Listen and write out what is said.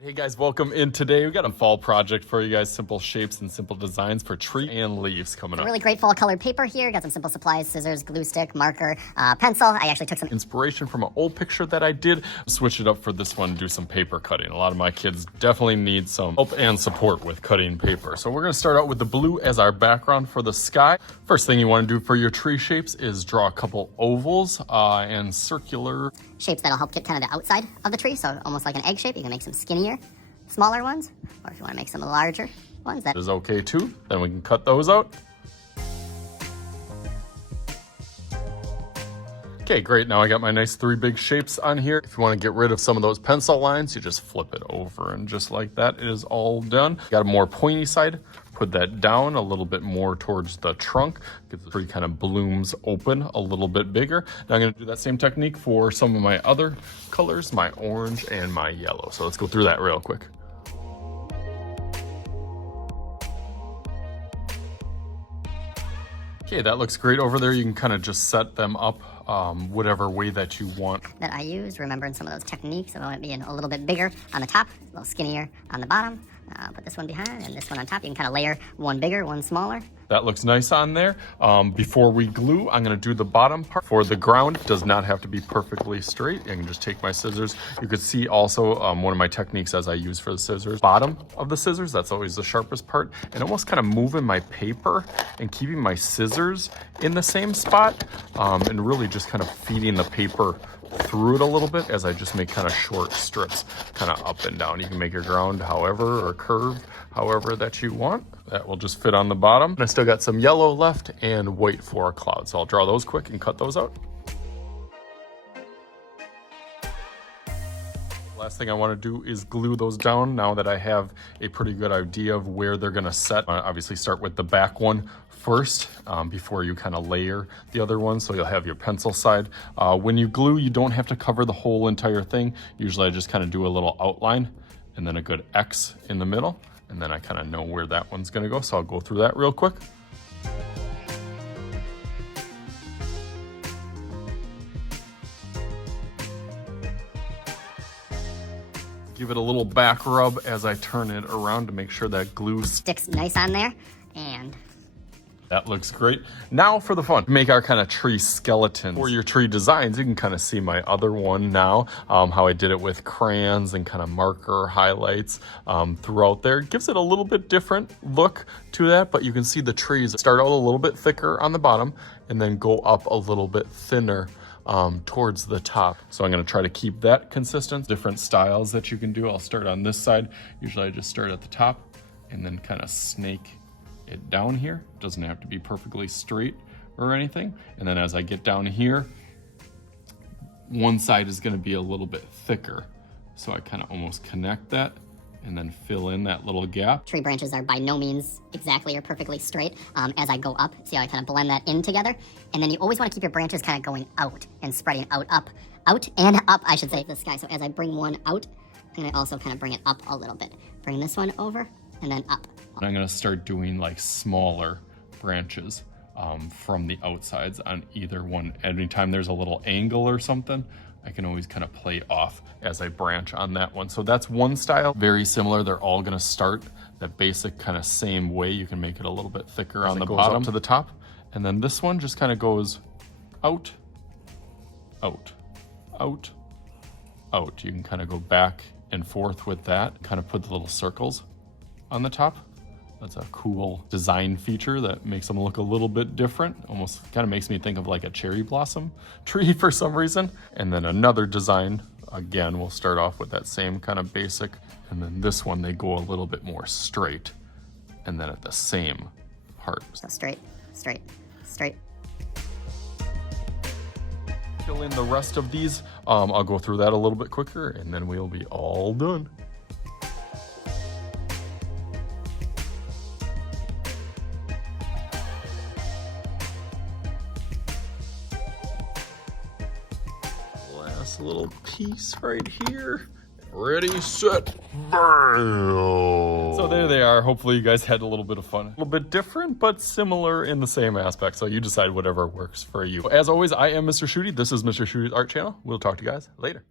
Hey guys, welcome in. Today we got a fall project for you guys. Simple shapes and simple designs for tree and leaves coming up. Really great fall colored paper here. Got some simple supplies, scissors, glue stick, marker, pencil. I actually took some inspiration from an old picture that I did. Switch it up for this one, do some paper cutting. A lot of my kids definitely need some help and support with cutting paper. So we're gonna start out with the blue as our background for the sky. First thing you wanna do for your tree shapes is draw a couple ovals and circular shapes that'll help get kind of the outside of the tree. So almost like an egg shape. You can make some skinnier, smaller ones, or if you want to make some larger ones, that is okay too. Then we can cut those out. Okay, great. Now I got my nice three big shapes on here. If you want to get rid of some of those pencil lines, you just flip it over and just like that, it is all done. Got a more pointy side, put that down a little bit more towards the trunk. Get the tree kind of blooms open a little bit bigger. Now I'm gonna do that same technique for some of my other colors, my orange and my yellow. So let's go through that real quick. Okay, that looks great over there. You can kind of just set them up whatever way that you want. That I use, remembering some of those techniques. I want it being a little bit bigger on the top, a little skinnier on the bottom. Put this one behind and this one on top. You can kind of layer one bigger, one smaller. That looks nice on there. Before we glue, I'm gonna do the bottom part. For the ground, it does not have to be perfectly straight. I can just take my scissors. You could see also one of my techniques as I use for the scissors, bottom of the scissors, that's always the sharpest part, and almost kind of moving my paper and keeping my scissors in the same spot, and really just kind of feeding the paper through it a little bit as I just make kind of short strips, kind of up and down. You can make your ground however, or curved however that you want. That will just fit on the bottom. And I still got some yellow left and white for a cloud. So I'll draw those quick and cut those out. Last thing I want to do is glue those down now that I have a pretty good idea of where they're going to set. Obviously start with the back one first before you kind of layer the other one. So you'll have your pencil side. When you glue, you don't have to cover the whole entire thing. Usually I just kind of do a little outline and then a good X in the middle. And then I kind of know where that one's going to go. So I'll go through that real quick. Give it a little back rub as I turn it around to make sure that glue sticks nice on there. And that looks great. Now for the fun. Make our kind of tree skeleton. For your tree designs, you can kind of see my other one now, how I did it with crayons and kind of marker highlights throughout there. It gives it a little bit different look to that, but you can see the trees start out a little bit thicker on the bottom and then go up a little bit thinner towards the top. So I'm gonna try to keep that consistent. Different styles that you can do. I'll start on this side. Usually I just start at the top and then kind of snake it down here. It doesn't have to be perfectly straight or anything. And then as I get down here, one side is gonna be a little bit thicker. So I kind of almost connect that and then fill in that little gap. Tree branches are by no means exactly or perfectly straight. As I go up, see how I kind of blend that in together? And then you always want to keep your branches kind of going out and spreading out and up, I should say, the sky. So as I bring one out, I'm gonna also kind of bring it up a little bit. Bring this one over and then up. I'm gonna start doing like smaller branches from the outsides on either one. Anytime there's a little angle or something, I can always kind of play off as I branch on that one. So that's one style, very similar. They're all gonna start that basic kind of same way. You can make it a little bit thicker on the bottom to the top. And then this one just kind of goes out, out, out, out. You can kind of go back and forth with that, kind of put the little circles on the top. That's a cool design feature that makes them look a little bit different. Almost kind of makes me think of like a cherry blossom tree for some reason. And then another design, again, we'll start off with that same kind of basic. And then this one, they go a little bit more straight. And then at the same part. So straight, straight, straight. Fill in the rest of these. I'll go through that a little bit quicker and then we'll be all done. Little piece right here. Ready, set, bam! So there they are. Hopefully you guys had a little bit of fun. A little bit different, but similar in the same aspect. So you decide whatever works for you. As always, I am Mr. Shooty. This is Mr. Shooty's art channel. We'll talk to you guys later.